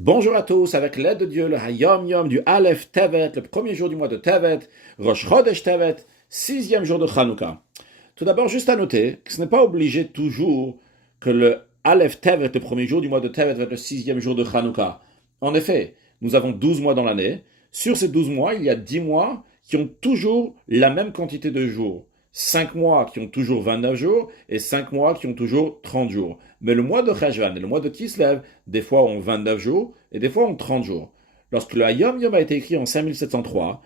Bonjour à tous, avec l'aide de Dieu, le Hayom Yom du Aleph Tevet, le premier jour du mois de Tevet, Rosh Chodesh Tevet, sixième jour de Chanukah. Tout d'abord, juste à noter que ce n'est pas obligé toujours que le Aleph Tevet, le premier jour du mois de Tevet, va être le sixième jour de Chanukah. En effet, nous avons 12 mois dans l'année. Sur ces 12 mois, il y a 10 mois qui ont toujours la même quantité de jours. 5 mois qui ont toujours 29 jours et 5 mois qui ont toujours 30 jours. Mais le mois de Cheshvan et le mois de Kislev, des fois ont 29 jours et des fois ont 30 jours. Lorsque le Hayom Yom a été écrit en 5703,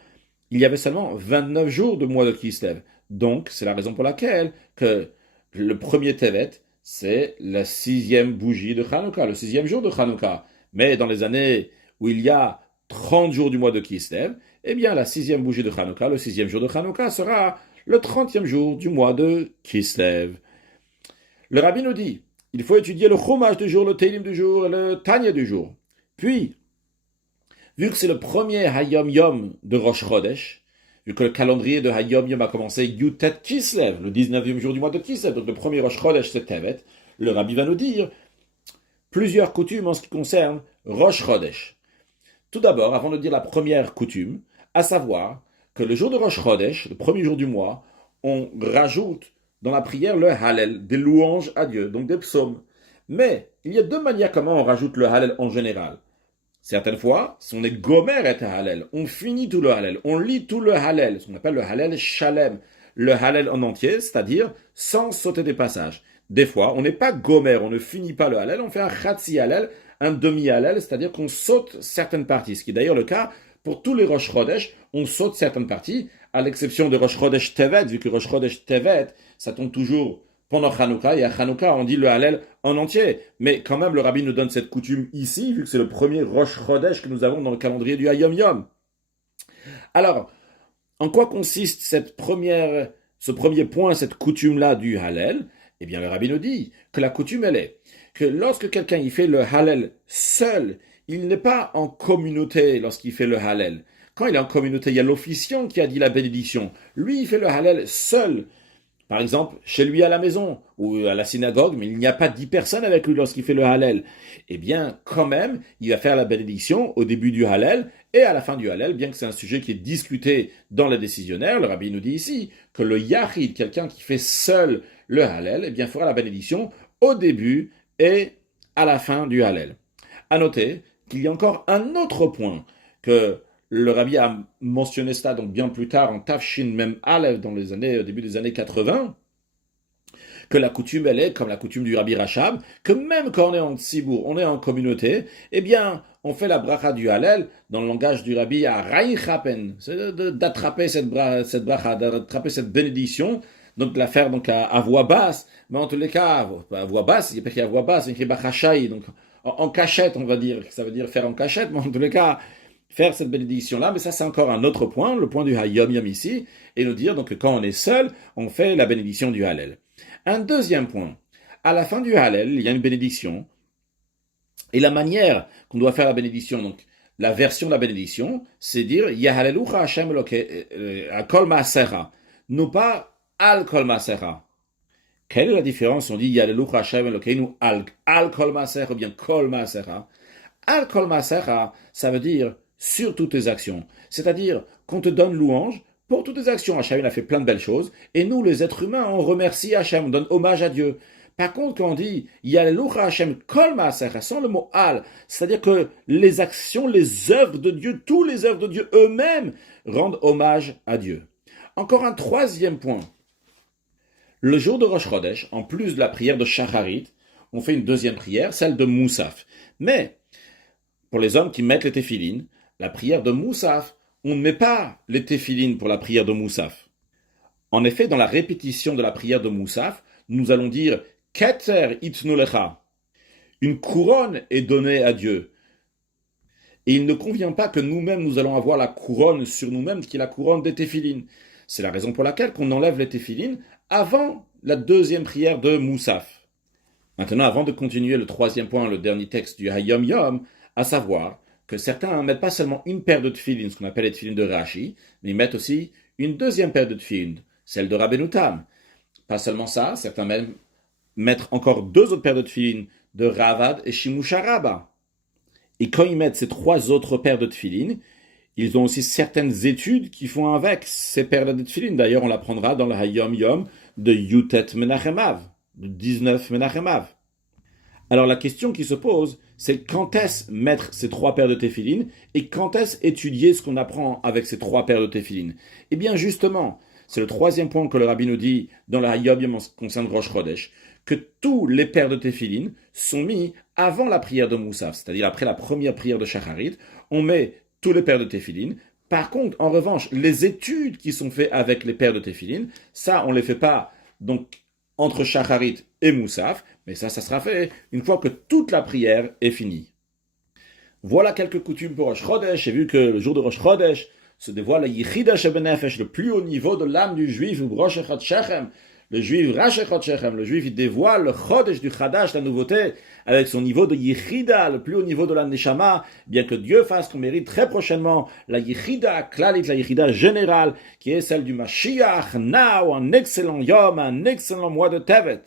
il y avait seulement 29 jours de mois de Kislev. Donc, c'est la raison pour laquelle que le premier Tevet, c'est la sixième bougie de Hanouka, le sixième jour de Hanouka. Mais dans les années où il y a 30 jours du mois de Kislev, eh bien, la sixième bougie de Hanouka, le sixième jour de Hanouka, sera le 30e jour du mois de Kislev. Le rabbi nous dit, il faut étudier le Chumash du jour, le Télim du jour et le Tanya du jour. Puis, vu que c'est le premier Hayom Yom de Rosh Chodesh, vu que le calendrier de Hayom Yom a commencé Yutet Kislev, le 19e jour du mois de Kislev, donc le premier Rosh Chodesh c'est Tevet, le rabbi va nous dire plusieurs coutumes en ce qui concerne Rosh Chodesh. Tout d'abord, avant de dire la première coutume, à savoir que le jour de Rosh Chodesh, le premier jour du mois, on rajoute dans la prière le Hallel, des louanges à Dieu, donc des psaumes. Mais il y a deux manières comment on rajoute le Hallel en général. Certaines fois, si on est gomer et Hallel, on finit tout le Hallel, on lit tout le Hallel, ce qu'on appelle le Hallel Shalem, le Hallel en entier, c'est-à-dire sans sauter des passages. Des fois, on n'est pas gomer, on ne finit pas le Hallel, on fait un Chatsi Hallel, un demi-Hallel, c'est-à-dire qu'on saute certaines parties, ce qui est d'ailleurs le cas pour tous les Rosh Chodesh, on saute certaines parties, à l'exception de Rosh Chodesh Tevet, vu que Rosh Chodesh Tevet, ça tombe toujours pendant Hanouka, et à Hanouka, on dit le Hallel en entier. Mais quand même, le rabbi nous donne cette coutume ici, vu que c'est le premier Rosh Chodesh que nous avons dans le calendrier du Hayom Yom. Alors, en quoi consiste ce premier point, cette coutume-là du Hallel? Eh bien, le rabbi nous dit que la coutume, elle est que lorsque quelqu'un y fait le Hallel seul, il n'est pas en communauté lorsqu'il fait le Hallel. Quand il est en communauté, il y a l'officiant qui a dit la bénédiction. Lui, il fait le Hallel seul. Par exemple, chez lui à la maison ou à la synagogue, mais il n'y a pas 10 personnes avec lui lorsqu'il fait le Hallel. Eh bien, quand même, il va faire la bénédiction au début du Hallel et à la fin du Hallel, bien que c'est un sujet qui est discuté dans les décisionnaires. Le rabbi nous dit ici que le Yahid, quelqu'un qui fait seul le Hallel, eh bien, fera la bénédiction au début et à la fin du Hallel. À noter qu'il y a encore un autre point que le rabbi a mentionné cela donc bien plus tard en Tafshin Mem Aleph dans les années, au début des années 80, que la coutume elle est comme la coutume du rabbi Rachab, que même quand on est en Tzibour, on est en communauté, eh bien on fait la bracha du Hallel dans le langage du rabbi à Raïchapen, c'est d'attraper cette bracha, d'attraper cette bénédiction, donc de la faire donc à voix basse, mais en tous les cas à voix basse, il n'y a pas qu'à voix basse, il y a bachachai, donc en cachette on va dire, ça veut dire faire en cachette, mais en tous les cas faire cette bénédiction-là, mais ça c'est encore un autre point, le point du Hayom Yom ici, et nous dire donc que quand on est seul, on fait la bénédiction du Hallel. Un deuxième point, à la fin du Hallel, il y a une bénédiction, et la manière qu'on doit faire la bénédiction, donc la version de la bénédiction, c'est dire Yahalelucha Hashem Kol Maasecha, non pas Al Kol Maasecha. Quelle est la différence si on dit Yahalelucha Hashem Elokeinu Al Kol Maasecha ou bien Kol Maasecha? Al Kol Maasecha, ça veut dire sur toutes tes actions. C'est-à-dire qu'on te donne louange pour toutes tes actions. Hachem a fait plein de belles choses. Et nous, les êtres humains, on remercie Hachem, on donne hommage à Dieu. Par contre, quand on dit Yalelucha Hachem Kol Maasecha, sans le mot Al, c'est-à-dire que les actions, les œuvres de Dieu, tous les œuvres de Dieu eux-mêmes rendent hommage à Dieu. Encore un troisième point. Le jour de Rosh Chodesh, en plus de la prière de Shacharit, on fait une deuxième prière, celle de Moussaf. Mais, pour les hommes qui mettent les téphilines, la prière de Moussaf, on ne met pas les téphilines pour la prière de Moussaf. En effet, dans la répétition de la prière de Moussaf, nous allons dire Keter itnu lecha. Une couronne est donnée à Dieu. Et il ne convient pas que nous-mêmes nous allons avoir la couronne sur nous-mêmes, qui est la couronne des téphilines. C'est la raison pour laquelle qu'on enlève les téphilines avant la deuxième prière de Moussaf. Maintenant, avant de continuer le troisième point, le dernier texte du Hayom Yom, à savoir que certains ne mettent pas seulement une paire de tefilines, ce qu'on appelle les tefilines de Rashi, mais ils mettent aussi une deuxième paire de tefilines, celle de Rabbeinu Tam. Pas seulement ça, certains même mettent encore deux autres paires de tefilines de Ravad et Shimusha Rabba. Et quand ils mettent ces 3 autres paires de tefilin, ils ont aussi certaines études qui font avec ces paires de tefilin. D'ailleurs, on l'apprendra dans le Hayom Yom de Yutet Menachem Av, de 19 Menachem Av. Alors la question qui se pose, c'est quand est-ce mettre ces 3 paires de téphilines et quand est-ce étudier ce qu'on apprend avec ces 3 paires de téphilines? Eh bien justement, c'est le 3e point que le rabbi nous dit dans la Hayom Yom en ce qui concerne Rosh Chodesh, que tous les paires de téphilines sont mis avant la prière de Moussaf, c'est-à-dire après la première prière de Shacharit, on met tous les paires de téphilines. Par contre, en revanche, les études qui sont faites avec les paires de téphilines, ça on ne les fait pas donc entre Shacharit et Moussaf, mais ça sera fait une fois que toute la prière est finie. Voilà quelques coutumes pour Rosh Chodesh. J'ai vu que le jour de Rosh Chodesh se dévoile la Yichida Shebenefesh, le plus haut niveau de l'âme du juif, Rosh Echad Shechem. Le juif Rosh Echad Shechem, le juif il dévoile le Chodesh du Chadash, la nouveauté, avec son niveau de Yichida, le plus haut niveau de la Neshama, bien que Dieu fasse qu'on mérite très prochainement la Yichida Klalit, la Yichida générale, qui est celle du Mashiach, now, un excellent Yom, un excellent mois de Tevet.